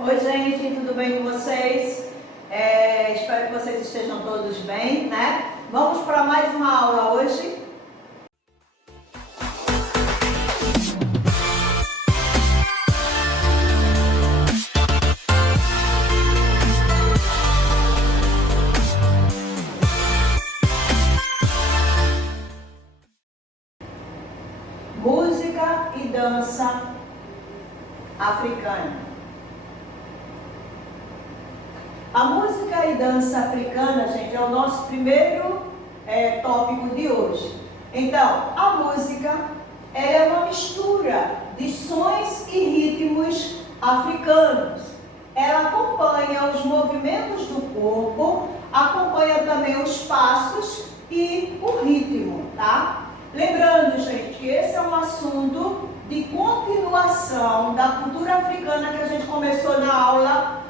Oi, gente, tudo bem com vocês? Espero que vocês estejam todos bem, né? Vamos para mais uma aula hoje. Música e dança africana. A música e dança africana, gente, é o nosso primeiro tópico de hoje. Então, a música ela é uma mistura de sons e ritmos africanos. Ela acompanha os movimentos do corpo, acompanha também os passos e o ritmo, tá? Lembrando, gente, que esse é um assunto de continuação da cultura africana que a gente começou na aula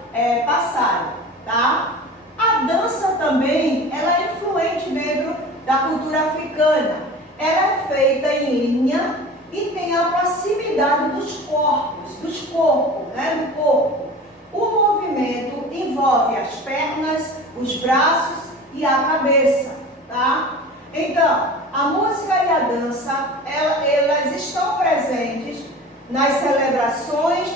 passada, tá? A dança também, ela é influente dentro da cultura africana. Ela é feita em linha e tem a proximidade dos corpos, do corpo. O movimento envolve as pernas, os braços e a cabeça, tá? Então, a música e a dança, elas estão presentes nas celebrações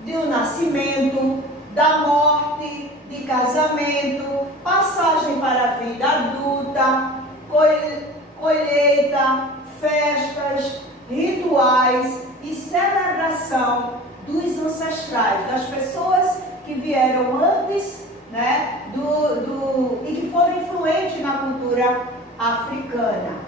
do nascimento, da morte, de casamento, passagem para a vida adulta, colheita, festas, rituais e celebração dos ancestrais, das pessoas que vieram antes, né, e que foram influentes na cultura africana.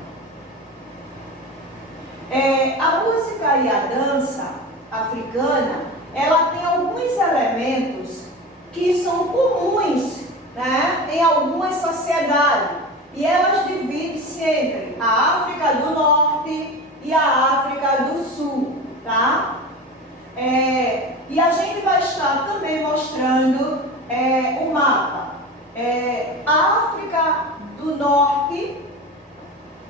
A música e a dança africana, ela tem alguns elementos que são comuns, né, em algumas sociedades, e elas dividem-se entre a África do Norte e a África do Sul, tá? E a gente vai estar também mostrando o mapa. A África do Norte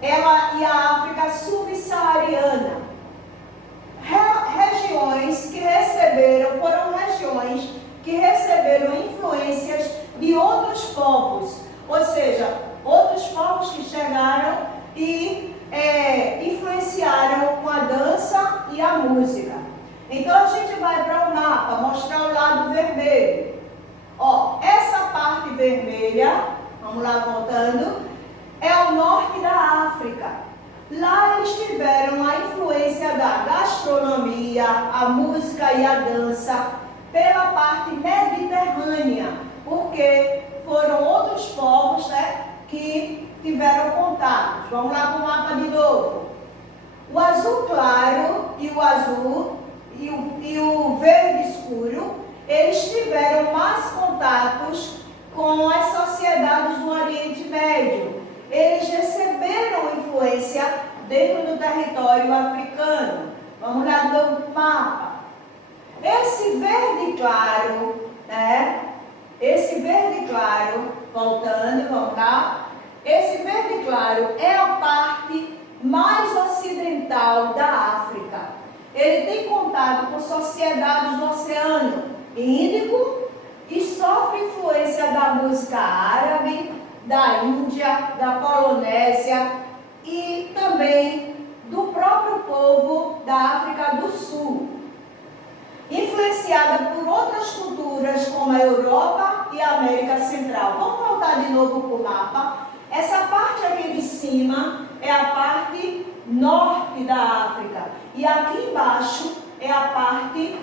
e a África subsaariana. Foram regiões que receberam influências de outros povos, ou seja, outros povos que chegaram e influenciaram com a dança e a música. Então a gente vai para o mapa, mostrar o lado vermelho. Ó, essa parte vermelha, vamos lá voltando, é o norte da África. Lá eles tiveram a influência da gastronomia, a música e a dança pela parte mediterrânea, porque foram outros povos, né, que tiveram contatos. Vamos lá para o mapa de novo. O azul claro e o azul e o verde escuro, eles tiveram mais contatos com as sociedades do Oriente Médio. Eles receberam influência dentro do território africano. Vamos lá de novo para o mapa. Esse verde claro, né? Esse verde claro, voltando, vamos lá. Esse verde claro é a parte mais ocidental da África. Ele tem contato com sociedades do Oceano Índico e sofre influência da música árabe, da Índia, da Polinésia e também do próprio povo da África do Sul. Influenciada por outras culturas como a Europa e a América Central. Vamos voltar de novo para o mapa. Essa parte aqui de cima é a parte norte da África. E aqui embaixo é a parte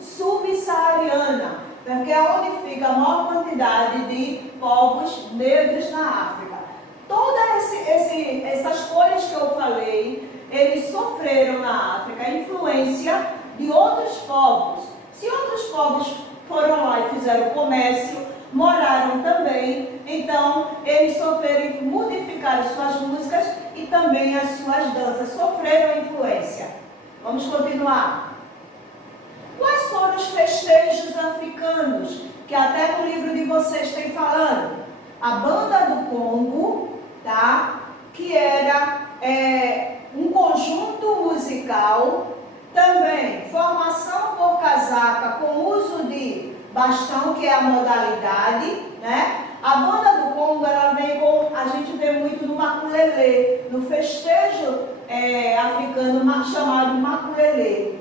subsaariana, porque é onde fica a maior quantidade de povos negros na África. Todas essas cores que eu falei, eles sofreram na África a influência de outros povos. Se outros povos foram lá e fizeram comércio, moraram também, então eles sofreram e modificaram suas músicas e também as suas danças, sofreram a influência. Vamos continuar. Quais foram os festejos africanos, que até no livro de vocês tem falando? A banda do Congo, tá? Que era um conjunto musical Também, formação por casaca com uso de bastão, que é a modalidade, né? A banda do Congo, ela vem com, a gente vê muito no maculelê, no festejo africano chamado maculelê.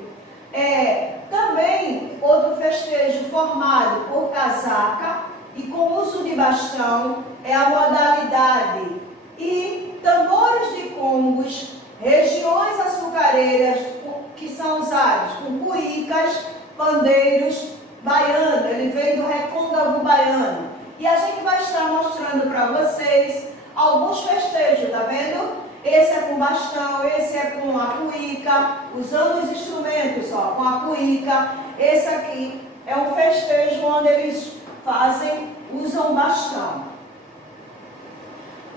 Também, outro festejo formado por casaca e com uso de bastão é a modalidade. E tambores de congos, regiões açucareiras que são usados com cuícas, pandeiros, baiano, ele vem do recôncavo baiano. E a gente vai estar mostrando para vocês alguns festejos, tá vendo? Esse é com bastão, esse é com a cuíca, usando os instrumentos, ó, com a cuíca. Esse aqui é um festejo onde eles usam bastão.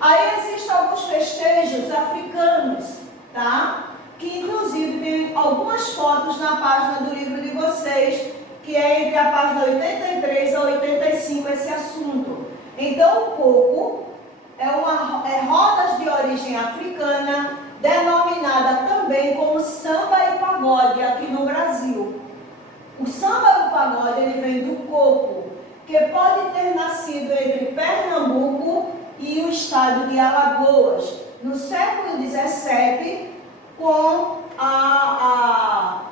Aí existem alguns festejos africanos, tá? Que inclusive tem algumas fotos na página do livro de vocês, que é entre a página 83 a 85 esse assunto. Então o coco é rodas de origem africana, denominada também como samba e pagode aqui no Brasil. O samba e o pagode ele vem do coco, que pode ter nascido entre Pernambuco e o estado de Alagoas, no século XVII, com a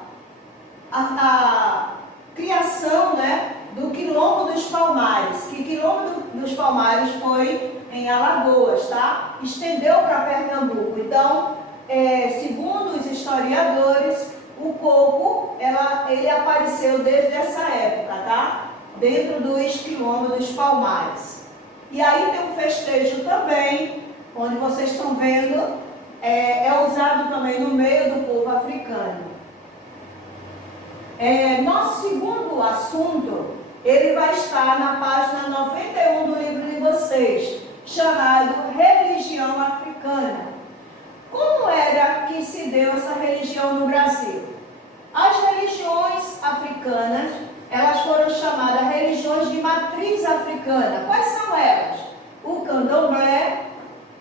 criação, né, do Quilombo dos Palmares, que Quilombo dos Palmares foi em Alagoas, tá? Estendeu para Pernambuco. Então, segundo os historiadores, o coco, ele apareceu desde essa época, tá? Dentro dos Quilombos dos Palmares. E aí tem um festejo também, onde vocês estão vendo, é usado também no meio do povo africano. Nosso segundo assunto, ele vai estar na página 91 do livro de vocês, chamado Religião Africana. Como era que se deu essa religião no Brasil? As religiões africanas, elas foram chamadas religiões de matriz africana. Quais são elas? O candomblé,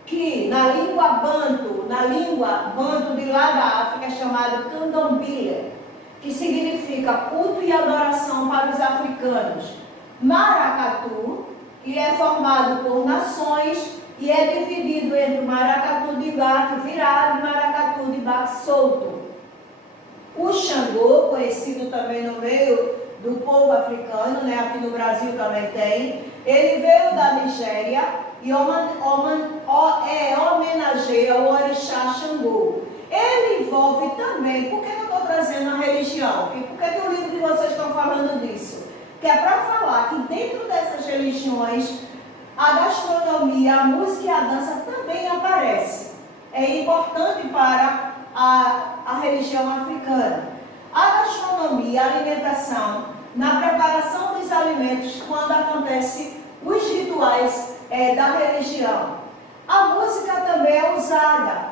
que na língua banto de lá da África é chamado candomblé, que significa culto e adoração para os africanos. Maracatu, que é formado por nações e é dividido entre maracatu de baque virado e maracatu de baque solto. O Xangô, conhecido também no meio do povo africano, né? Aqui no Brasil também tem, ele veio da Nigéria e homenageia o orixá Xangô. Ele envolve também, por que eu estou trazendo a religião? Por que o livro de vocês estão falando disso? Que é para falar que dentro dessas religiões, a gastronomia, a música e a dança também aparece. É importante para a religião africana. A gastronomia, a alimentação, na preparação dos alimentos, quando acontecem os rituais da religião. A música também é usada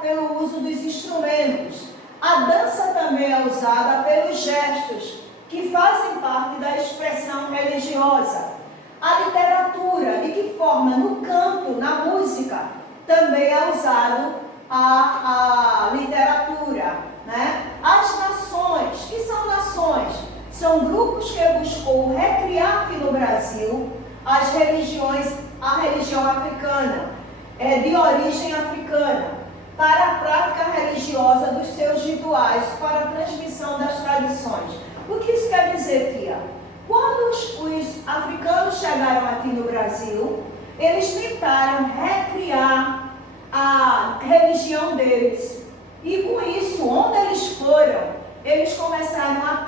pelo uso dos instrumentos. A dança também é usada pelos gestos, que fazem parte da expressão religiosa. A literatura, de que forma? No canto, na música, também é usado a literatura, né? As nações, que são nações? São grupos que buscou recriar aqui no Brasil a religião africana, de origem africana, para a prática religiosa dos seus rituais, para a transmissão das tradições. O que isso quer dizer, tia? Quando os africanos chegaram aqui no Brasil, eles tentaram recriar a religião deles. E com isso, onde eles foram, eles começaram a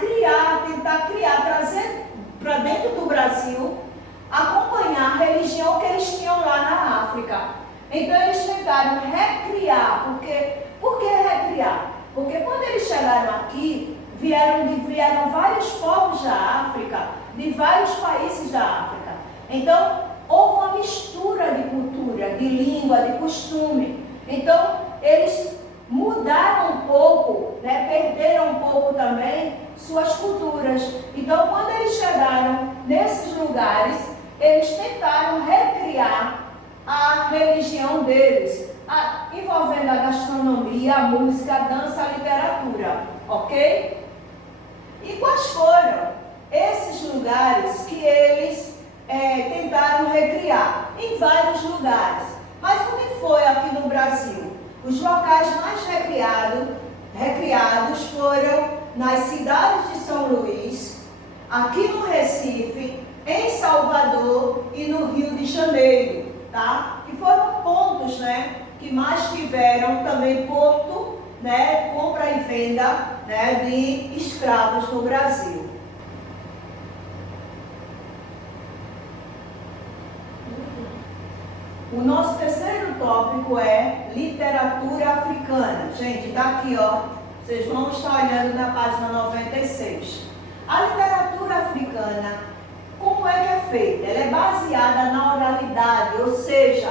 tentar criar, trazer para dentro do Brasil, acompanhar a religião que eles tinham lá na África. Então eles tentaram recriar. Por que recriar? Porque quando eles chegaram aqui, vieram vários povos da África, de vários países da África. Então, houve uma mistura de cultura, de língua, de costume. Então, eles mudaram um pouco, né, perderam um pouco também suas culturas. Então, quando eles chegaram nesses lugares, eles tentaram recriar a religião deles, envolvendo a gastronomia, a música, a dança, a literatura. ok? E quais foram esses lugares que eles tentaram recriar? Em vários lugares. Mas onde foi aqui no Brasil? Os locais mais recriados foram nas cidades de São Luís, aqui no Recife, em Salvador e no Rio de Janeiro, tá? Que foram pontos, né, que mais tiveram também porto, né, compra e venda, né, de escravos no Brasil. O nosso terceiro tópico é literatura africana. Gente, tá aqui, ó. Vocês vão estar olhando na página 96. A literatura africana, como é que é feita? Ela é baseada na oralidade, ou seja,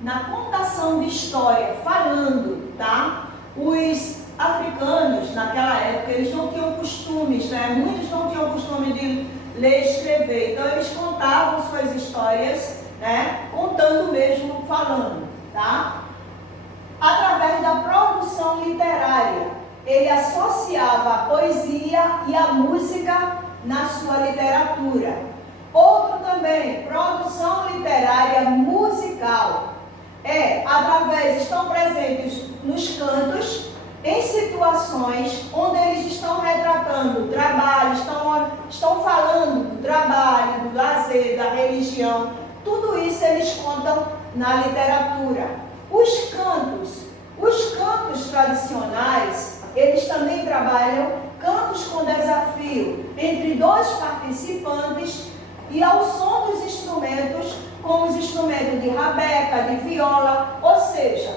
na contação de história, falando, tá? Os africanos, naquela época, eles não tinham costumes, né? Muitos não tinham costume de ler e escrever. Então, eles contavam suas histórias, né? Contando mesmo, falando, tá? Através da produção literária. Ele associava a poesia e a música na sua literatura. Outro também, produção literária musical. Estão presentes nos cantos, em situações onde eles estão retratando o trabalho, estão falando do trabalho, do lazer, da religião. Tudo isso eles contam na literatura. Os cantos tradicionais, eles também trabalham cantos com desafio entre dois participantes e ao som dos instrumentos, como os instrumentos de rabeca, de viola, ou seja,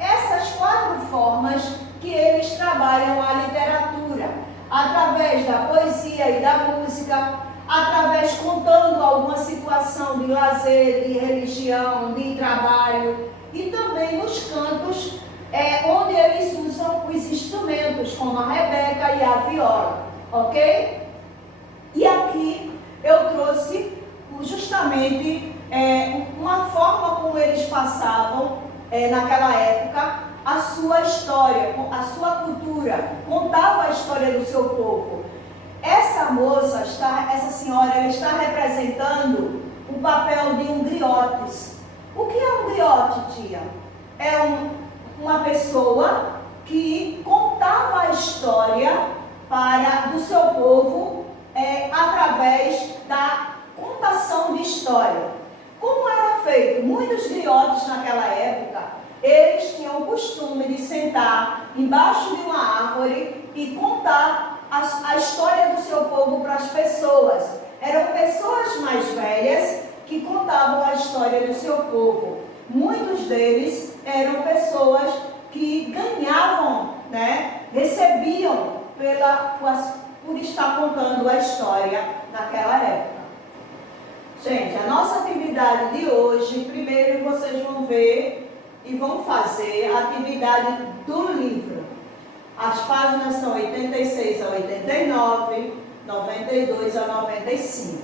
essas quatro formas que eles trabalham a literatura, através da poesia e da música, através contando alguma situação de lazer, de religião, de trabalho, e também nos cantos, onde eles usam os instrumentos, como a rebeca e a viola, ok? E aqui eu trouxe justamente uma forma como eles passavam, naquela época, a sua história, a sua cultura, contava a história do seu povo. Essa senhora, ela está representando o papel de um griotes. O que é um griote, tia? É uma pessoa que contava a história do seu povo através da contação de história. Como era feito? Muitos griotes naquela época, eles tinham o costume de sentar embaixo de uma árvore e contar a história do seu povo para as pessoas. Eram pessoas mais velhas que contavam a história do seu povo. Muitos deles eram pessoas que ganhavam, né, recebiam por estar contando a história naquela época. Gente, a nossa atividade de hoje, primeiro vocês vão ver e vão fazer a atividade do livro. As páginas são 86 a 89, 92 a 95.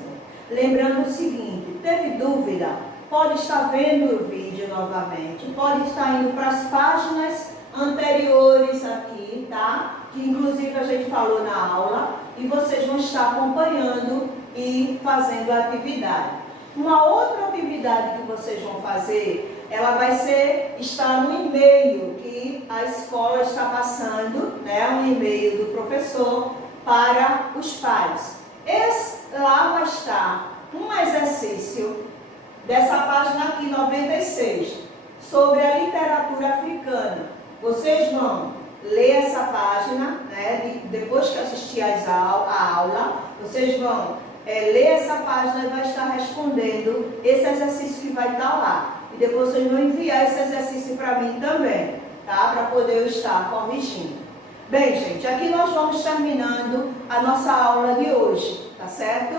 Lembrando o seguinte, teve dúvida? Pode estar vendo o vídeo novamente, pode estar indo para as páginas anteriores aqui, tá? Que inclusive a gente falou na aula, e vocês vão estar acompanhando e fazendo a atividade. Uma outra atividade que vocês vão fazer, ela vai estar no e-mail que a escola está passando, né? Um e-mail do professor para os pais. Lá vai estar um exercício dessa página aqui, 96, sobre a literatura africana. Vocês vão ler essa página, né? Depois que assistir a aula, vocês vão ler essa página e vai estar respondendo esse exercício que vai estar lá. E depois vocês vão enviar esse exercício para mim também, tá? Para poder eu estar corrigindo. Bem, gente, aqui nós vamos terminando a nossa aula de hoje, tá certo?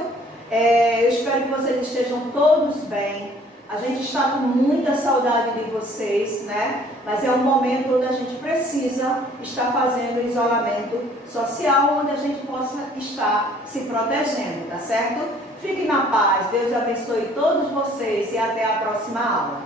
Eu espero que vocês estejam todos bem. A gente está com muita saudade de vocês, né? Mas é um momento onde a gente precisa estar fazendo isolamento social, onde a gente possa estar se protegendo, tá certo? Fiquem na paz, Deus abençoe todos vocês e até a próxima aula.